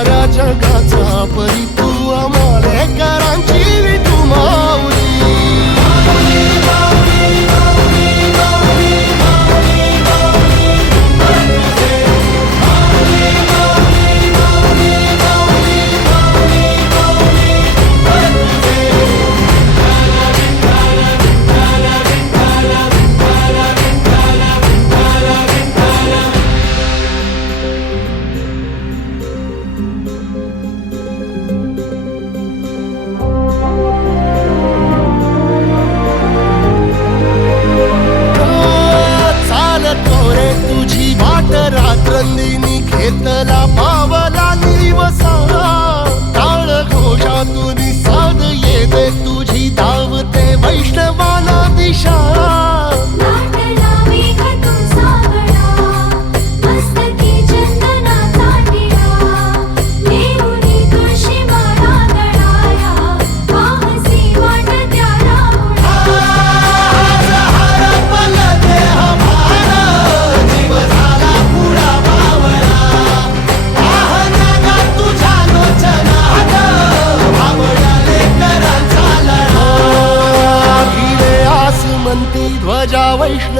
सारा जगाचा परी तू आम्हाला रात्रंदिनी घेतला पावला निवसा. काळ घोषातून साध येते तुझी धावते वैष्णवाला दिशा.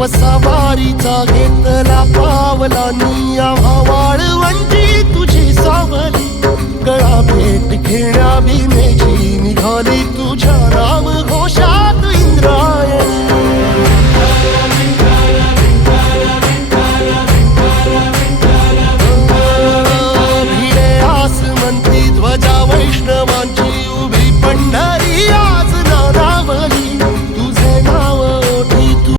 वसावारीचा घेतला पावलानी वाळवंटी तुझी सावली. गळा भेट खेळा भीमेची निघाली तुझ्या